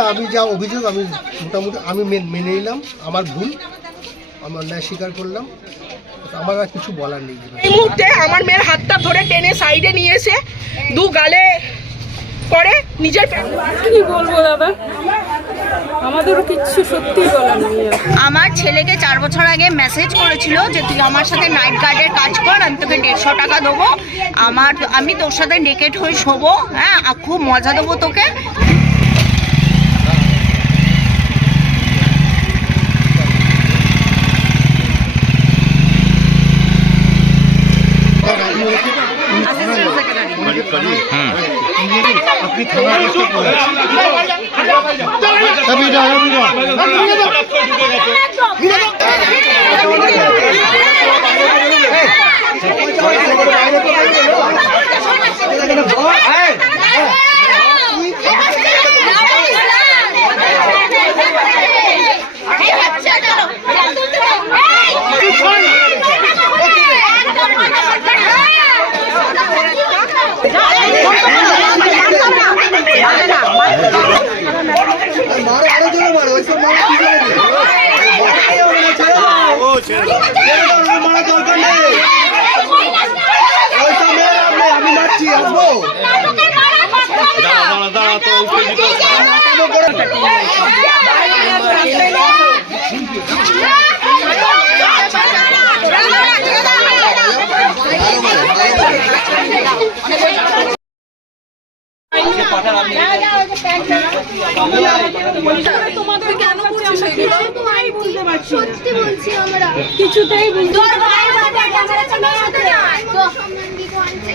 এটা আমি যা অভিযোগ আমি মোটামুটি আমি মেন- মেনে নিলাম। আমার ভুল আমার অন্যায় স্বীকার করলাম। আমার আর কিছু বলার নেই। এই মুহূর্তে আমার মেয়ের হাতটা ধরে টেনে সাইডে নিয়ে এসে দু গালে করে নিজের কি বলব দাদা? আমাদেরও কিচ্ছু সত্যি বলার নেই আমার ছেলেকে চার বছর আগে মেসেজ করেছিল যে তুই আমার সাথে নাইট গার্ডের কাজ কর আমি তোকে দেড়শো টাকা দেবো। আমার আমি তোর সাথে নেকেট হয়ে শোবো। হ্যাঁ খুব মজা দেবো তোকে মারো আরও জোরে মারো ওইসব মারো কি মারা দরকার নেই ওইসব মেয়ে আপনি আমি মারছি আসব তোমাদের কেন করছে সেগুলো সত্যি বলছি আমরা কিছুতেই বুঝতে তোর ভাই বাবা ক্যামেরা চালিয়ে সাথে না তো সম্বন্ধী কোয়ান্টে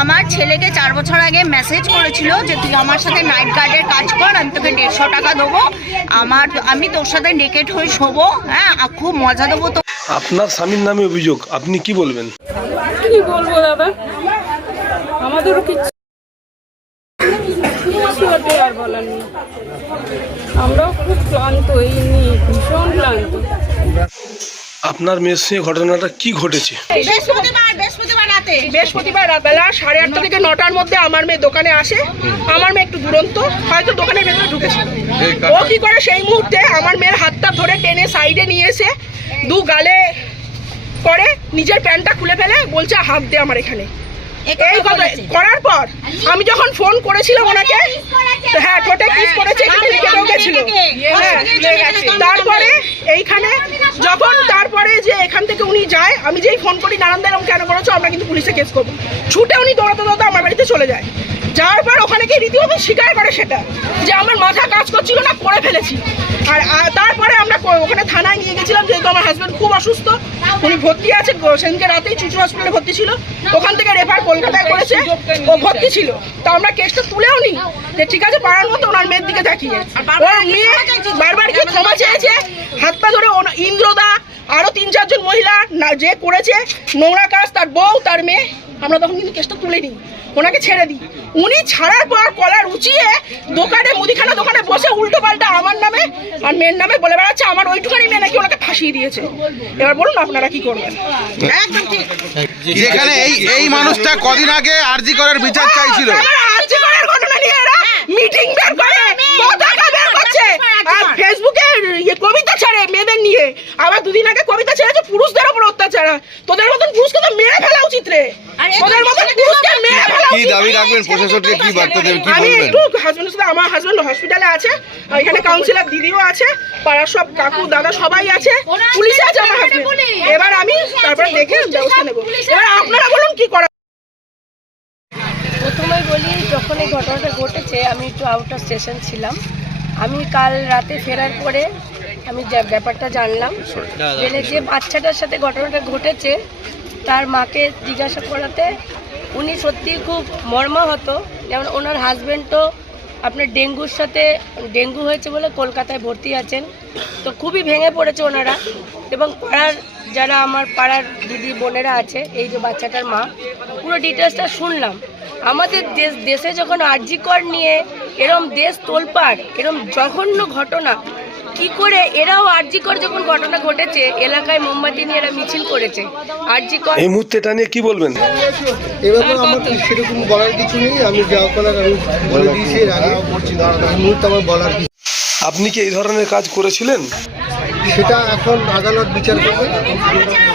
আমার ছেলেকে চার বছর আগে মেসেজ করেছিল যে তুই আমার সাথে নাইট গার্ডের কাজ কর আমি তোকে দেড়শো টাকা দেবো। আমার আমি তোর সাথে নেকেট হয়ে শোবো। হ্যাঁ আর খুব মজা দেবো তো। আপনার স্বামীর নামে অভিযোগ আপনি কি বলবেন? কি বলব দাদা? আমাদেরও কিছু আর বলার নেই। আমরাও খুব ক্লান্ত এই নিয়ে ভীষণ ক্লান্ত। আপনার মেয়ের সঙ্গে ঘটনাটা কি ঘটেছে? বৃহস্পতিবার বেলা সাড়ে আটটা থেকে নটার মধ্যে আমার মেয়ে দোকানে আসে। আমার মেয়ে একটু দুরন্ত, হয়তো দোকানের ভেতরে ঢুকেছিল ও কি করে সেই মুহূর্তে আমার মেয়ের হাতটা ধরে টেনে সাইডে নিয়ে এসে দু গালে করে নিজের প্যান্টটা খুলে ফেলে, বলছে, হাত দে আমার এখানে। এই কথা করার পর আমি যখন ফোন করেছিলাম ওনাকে হ্যাঁ ঠোঁটে কিস করেছে এখানে লিখে গেছিল। হ্যাঁ তারপরে এইখানে যখন তারপরে যে এখান থেকে উনি যায় আমি যেই ফোন করি নারায়ণ এরকম কেন করেছ? আমরা কিন্তু পুলিশে কেস করব। ছুটে উনি দৌড়াতে দৌড়াতে আমার বাড়িতে চলে যায়। যাওয়ার পর ওখানে গিয়ে রীতিমতো স্বীকার করে সেটা যে আমার মাথা কাজ করছিল না করে ফেলেছি। আর তারপরে আমরা ওখানে থানায় নিয়ে গেছিলাম যেহেতু আমার হাজব্যান্ড খুব অসুস্থ উনি ভর্তি আছে সেদিনকে রাতেই চুচু হসপিটালে ভর্তি ছিল। ওখান থেকে রেফার কলকাতায় করেছে ও ভর্তি ছিল। তো আমরা কেসটা তুলেও নি যে ঠিক আছে পাড়ার মতো ওনার মেয়ের দিকে তাকিয়ে। ওর মেয়ে বারবার গিয়ে ক্ষমা চেয়েছে। হাত পা ধরে ইন্দ্রদা আরও তিন চারজন মহিলা না যে করেছে নোংরা কাজ তার বউ তার মেয়ে আমরা তখন কিন্তু কেসটা তুলে নিই ওনাকে ছেড়ে দিই। উনি ছাড়ার পর কলার উঁচিয়ে দোকানে মুদিখানা দোকানে বসে উল্টো পাল্টা আমার নামে আর মেয়ের নামে বলে বেড়াচ্ছে আমার ওইটুখানি মেয়ে নাকি ওনাকে ফাঁসিয়ে দিয়েছে। এবার বলুন আপনারা কি করবেন? একদম ঠিক। যেখানে এই এই মানুষটা কদিন আগে আরজি করার বিচার চাইছিল। আমার আর্জি করার ঘটনা নিয়ে এরা মিটিং বের করে পতাকা বের করছে। আর ফেসবুকে ইয়ে কবিতা ছাড়ে মেয়েদের নিয়ে। আবার দুদিন আগে কবিতা ছেড়েছে পুরুষদের উপর অত্যাচার হয়। তোদের মতন পুরুষকে তো মেরে ফেলা উচিত রে। তোদের মতন পুরুষকে মেরে ফেলা কি দাবি রাখবেন প্রশাসনকে কি বার্তা দেবেন? কি আমি একটু হাজবেন্ডের সাথে আমার হাজবেন্ড হসপিটালে আছে আর এখানে কাউন্সিলর দিদিও আছে পাড়ার সব কাকু দাদা সবাই আছে পুলিশে আছে আমার হাজবেন্ড এবার আমি তারপরে দেখে ব্যবস্থা নেব। এবার আপনারা বলুন কি করা প্রথমে বলি যখন এই ঘটনাটা ঘটেছে আমি একটু আউট অফ স্টেশন ছিলাম। আমি কাল রাতে ফেরার পরে আমি যা- ব্যাপারটা জানলাম। জেনে যে বাচ্চাটার সাথে ঘটনাটা ঘটেছে তার মাকে জিজ্ঞাসা করাতে উনি সত্যি খুব মর্মাহত। যেমন ওনার হাজব্যান্ড তো আপনার ডেঙ্গুর সাথে ডেঙ্গু হয়েছে বলে কলকাতায় ভর্তি আছেন। তো খুবই ভেঙে পড়েছে ওনারা। এবং পাড়ার যারা আমার পাড়ার দিদি বোনেরা আছে এই যে বাচ্চাটার মা পুরো ডিটেলসটা শুনলাম। আমাদের দেশ দেশে যখন আর্জিকর নিয়ে এরম দেশ তোলপাড় এরম জঘন্য ঘটনা। কি করে এরাও আর্জিকর যখন ঘটনা ঘটেছে এলাকায় মোমবাতি নিয়ে এরা মিছিল করেছে। আর্জিকর এই মুহূর্তে এটা নিয়ে কি বলবেন? এ ব্যাপারে আমার সেরকম বলার কিছু নেই আমি যা করার আমি বলে দিয়েছি এর আগে এই মুহূর্তে আমার বলার কিছু আপনি কি এই ধরনের কাজ করেছিলেন? সেটা এখন আদালত বিচার করবে।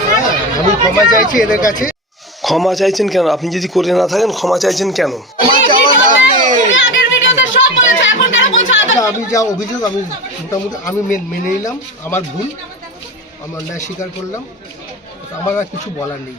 হ্যাঁ, আমি ক্ষমা চাইছি এদের কাছে। ক্ষমা চাইছেন কেন? আপনি যদি করে না থাকেন ক্ষমা চাইছেন কেন আচ্ছা, আমি যা অভিযোগ, আমি মোটামুটি, আমি মেনে নিলাম। আমার ভুল, আমার ন্যায় স্বীকার করলাম। আমার আর কিছু বলার নেই।